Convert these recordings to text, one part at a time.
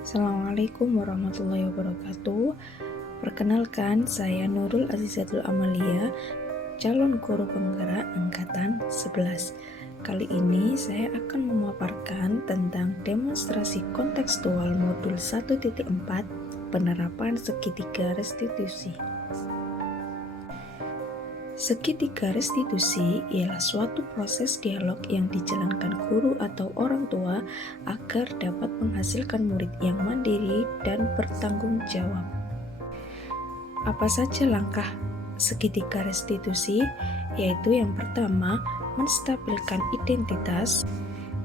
Assalamualaikum warahmatullahi wabarakatuh. Perkenalkan, saya Nurul Azizatul Amalia, calon guru penggerak angkatan 11. Kali ini saya akan memaparkan tentang demonstrasi kontekstual modul 1.4 penerapan segitiga restitusi. Segitiga restitusi ialah suatu proses dialog yang dijalankan guru atau orang tua agar dapat menghasilkan murid yang mandiri dan bertanggung jawab. Apa saja langkah segitiga restitusi? Yaitu yang pertama, menstabilkan identitas,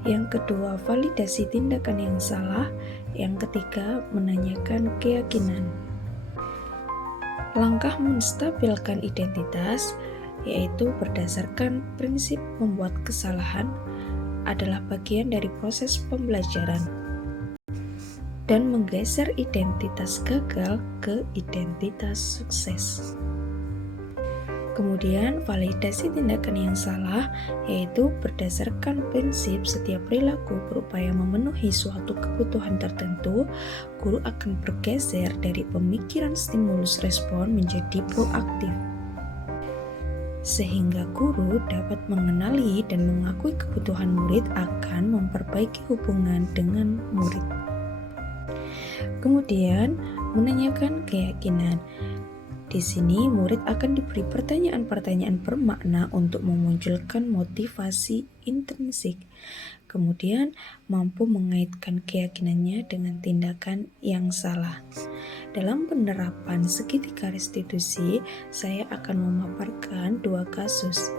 yang kedua, validasi tindakan yang salah, yang ketiga, menanyakan keyakinan. Langkah menstabilkan identitas, yaitu berdasarkan prinsip membuat kesalahan, adalah bagian dari proses pembelajaran dan menggeser identitas gagal ke identitas sukses. Kemudian, validasi tindakan yang salah, yaitu berdasarkan prinsip setiap perilaku berupaya memenuhi suatu kebutuhan tertentu, guru akan bergeser dari pemikiran stimulus respon menjadi proaktif. Sehingga guru dapat mengenali dan mengakui kebutuhan murid akan memperbaiki hubungan dengan murid. Kemudian, menanyakan keyakinan. Di sini murid akan diberi pertanyaan-pertanyaan bermakna untuk memunculkan motivasi intrinsik. Kemudian mampu mengaitkan keyakinannya dengan tindakan yang salah. Dalam penerapan segitiga restitusi, saya akan memaparkan 2 kasus.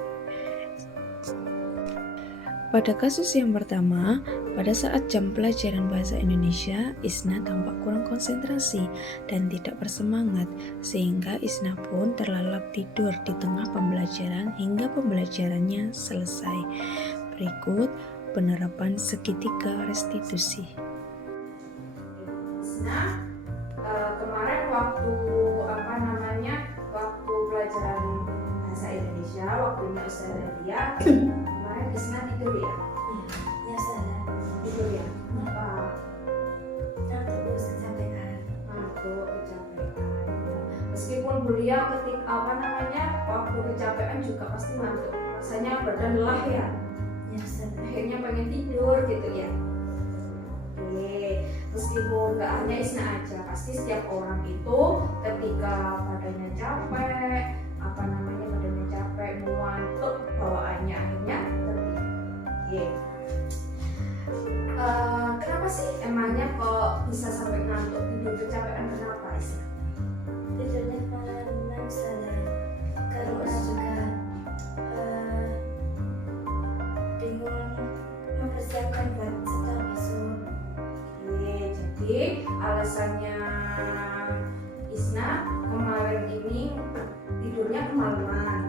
Pada kasus yang pertama, pada saat jam pelajaran bahasa Indonesia, Isna tampak kurang konsentrasi dan tidak bersemangat, sehingga Isna pun terlalap tidur di tengah pembelajaran hingga pembelajarannya selesai. Berikut penerapan segitiga restitusi. Isna, kemarin waktu pelajaran bahasa Indonesia, waktunya Ustazah Lia, kemarin Isna tidur ya? Iya, Ustazah. Tidur ya? Kenapa? Ngantuk kecapean. Meskipun beliau waktu kecapean juga pasti ngantuk. Rasanya badan lelah ya? Iya, Ustazah. Akhirnya pengen tidur gitu ya? Oke, meskipun nggak hanya Isna aja, pasti setiap orang itu ketika badannya capek, ngantuk, bawaannya akhirnya tertidur. Oke. Kenapa sih emangnya kok bisa sampai ngantuk, tidur kecapean, kenapa Isna? Tidurnya kemalaman, Ustazah. Karena juga bingung mempersiapkan buat sekolah besok. Oke, jadi alasannya Isna kemarin ini tidurnya kemalaman.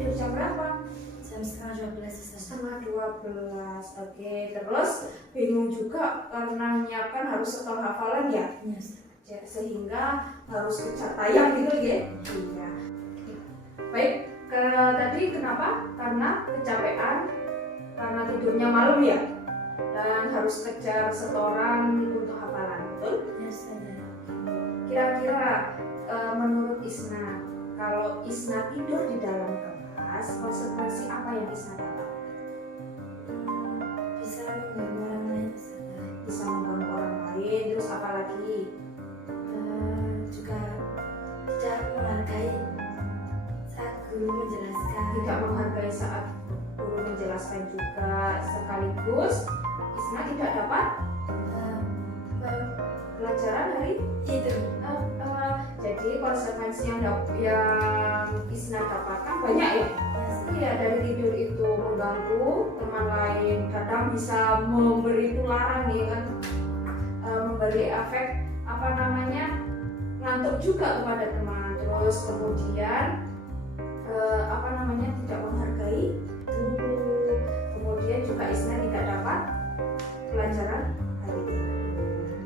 Tidur jam berapa? Jam setengah 12, Ustazah. Setengah 12. Oke, terus bingung juga karena menyiapkan harus sekolah hafalan ya? Iya, Ustazah. Sehingga harus kejar tayang gitu ya? Iya. Baik, tadi kenapa? Karena kecapean, karena tidurnya malam ya? Dan harus kejar setoran untuk hafalan, betul? Iya, Ustazah. Kira-kira menurut Isna, kalau Isna tidur di dalam kelas, konsekuensi apa yang Isna dapat? Bisa mengganggu orang lain, Ustazah. Bisa mengganggu orang lain, terus apa lagi? Juga tidak menghargai saat guru menjelaskan. Tidak menghargai saat guru menjelaskan juga, sekaligus Isna tidak dapat pelajaran dari Tidur. jadi konsekuensi yang Isna dapatkan banyak ya? Iya, dari tidur itu mengganggu teman lain, kadang bisa memberi tularan nih kan, memberi efek ngantuk juga kepada teman, terus kemudian tidak menghargai guru, kemudian juga Isna tidak dapat pelajaran hari ini.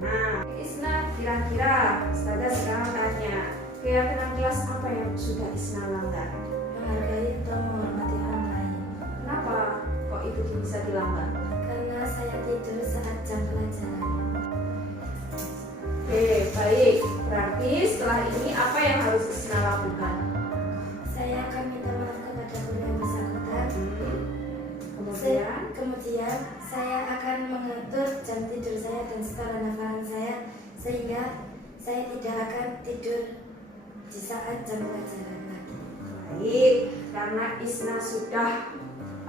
Nah, Isna kira-kira Ustazah sekarang tanya, keyakinan kelas apa yang sudah Isna langgar? Menghargai atau menghormati orang lain. Kenapa kok itu bisa dilanggar? Karena saya tidur saat jam pelajaran. saya tidak akan tidur di saat jam pelajaran lagi. Baik, karena Isna sudah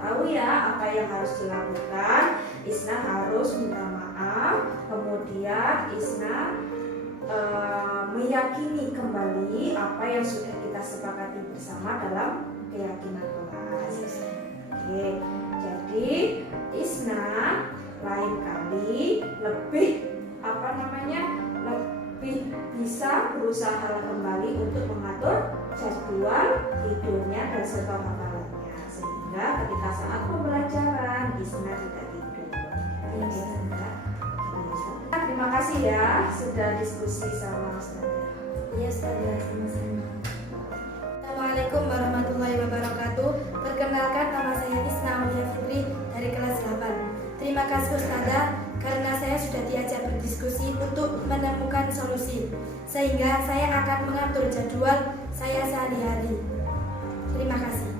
tahu ya apa yang harus dilakukan, Isna harus minta maaf. Kemudian Isna meyakini kembali apa yang sudah kita sepakati bersama dalam keyakinan kelas. Oke, jadi Isna lain kali lebih lebih bisa berusaha kembali untuk mengatur jadwal tidurnya dan setor hafalannya, sehingga ketika saat pembelajaran Isna tidak tidur. Iya, Ustazah. Terima kasih ya sudah diskusi sama Ustazah. Iya, Ustazah, sama-sama. Assalamualaikum warahmatullahi wabarakatuh. Perkenalkan, nama saya Isna Aulia Fitri dari kelas 8. Terima kasih Ustazah karena saya sudah diajak berdiskusi untuk menemukan solusi, sehingga saya akan mengatur jadwal saya sehari-hari. Terima kasih.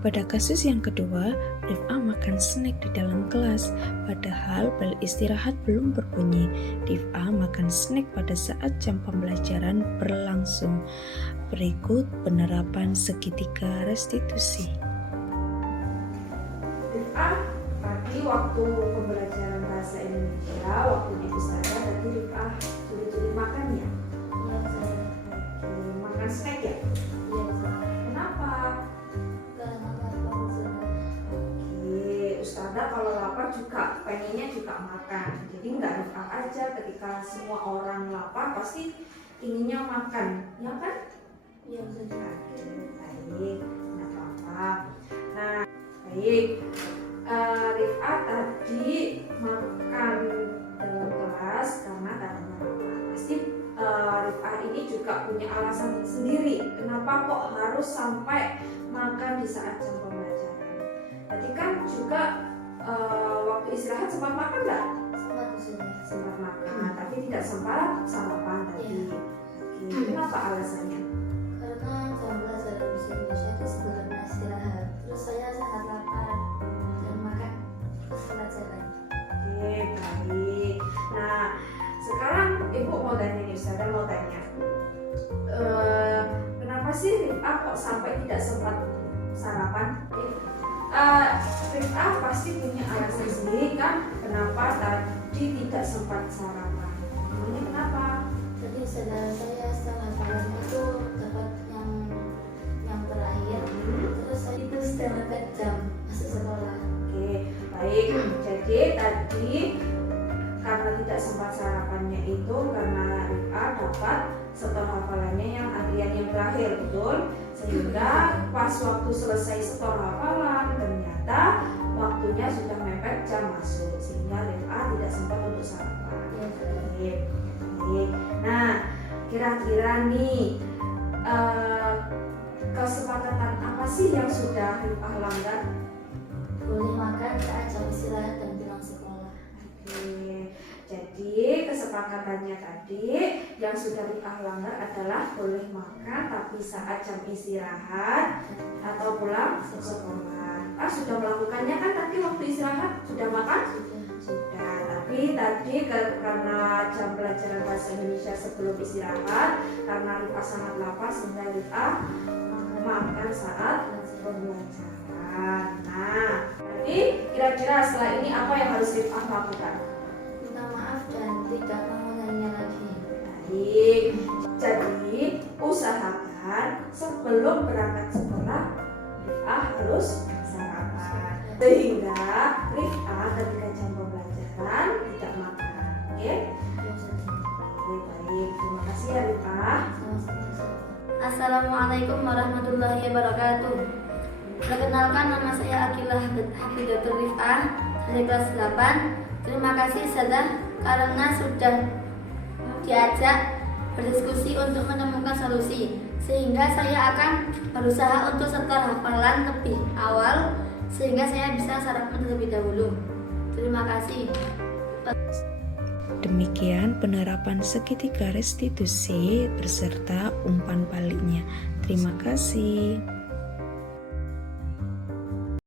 Pada kasus yang kedua, Rif'ah makan snack di dalam kelas, padahal bel istirahat belum berbunyi. Rif'ah makan snack pada saat jam pembelajaran berlangsung. Berikut penerapan segitiga restitusi. Rif'ah tadi waktu pembelajaran bahasa Indonesia, waktu di Ustazah tadi Rif'ah curi-curi makan ya? Iya, Ustazah. Oke, makan snack ya? Iya, Ustazah. Kenapa? Karena lapar, Ustazah. Oke, Ustazah kalau lapar juga pengennya juga makan. Jadi nggak Rif'ah aja, ketika semua orang lapar pasti inginnya makan, ya kan? Iya, Ustazah. Oke, baik, nggak apa-apa. Nah, baik. Rif'ah tadi makan dalam kelas karena katanya lapar. Pasti Rif'ah ini juga punya alasan sendiri kenapa kok harus sampai makan di saat jam pembelajaran. Tadi kan juga waktu istirahat sempat makan nggak? Sempat, Ustazah. Sempat makan, tapi tidak sempat sarapan tadi. Oke, kenapa alasannya? Karena jam pelajaran bahasa Indonesia itu sebelumnya istirahat. Terus saya sangat lapar dan makan terus pelajaran. Oke, baik. Nah, sekarang Ibu mau tanya nih, Ustazah mau tanya. Kenapa sih Rif'ah kok sampai tidak sempat sarapan? Rif'ah pasti punya alasan sendiri kan kenapa tadi tidak sempat sarapan. Ini kenapa? Jadi saudara saya setelah hafalan itu dapat yang terakhir. Terus saya itu sudah mepet jam masuk sekolah. Oke, baik. Jadi tadi karena tidak sempat sarapannya itu karena Rif'ah dapat setor hafalannya yang antrian yang terakhir, betul? Sehingga pas waktu selesai setor hafalan ternyata waktunya sudah mepet jam masuk, sehingga Rif'ah tidak sempat untuk sarapan. Oke, baik. Nah, kira-kira nih kesepakatan apa sih yang sudah Rif'ah langgar? Boleh makan saat jam istirahat dan pulang sekolah. Oke, jadi kesepakatannya tadi yang sudah Rif'ah langgar adalah boleh makan tapi saat jam istirahat atau pulang sekolah. Sudah melakukannya kan tadi waktu istirahat sudah makan? Sudah, tapi tadi karena jam pelajaran bahasa Indonesia sebelum istirahat, karena Rif'ah sangat lapar sehingga Rif'ah makan saat pembelajaran. Nah, jadi kira-kira setelah ini apa yang harus Rif'ah lakukan? Minta maaf dan tidak mengulanginya lagi. Baik, jadi usahakan sebelum berangkat sekolah Rif'ah harus sarapan sehingga Rif'ah ketika jam pembelajaran tidak makan. Oke? Oke, baik. Terima kasih ya Rif'ah. Assalamualaikum warahmatullahi wabarakatuh. Perkenalkan, nama saya Akilah Hafidatul Rif'ah dari kelas 8. Terima kasih Ustazah karena sudah diajak berdiskusi untuk menemukan solusi, sehingga saya akan berusaha untuk setor hafalan lebih awal sehingga saya bisa sarapan terlebih dahulu. Terima kasih. Demikian penerapan segitiga restitusi beserta umpan baliknya. Terima kasih.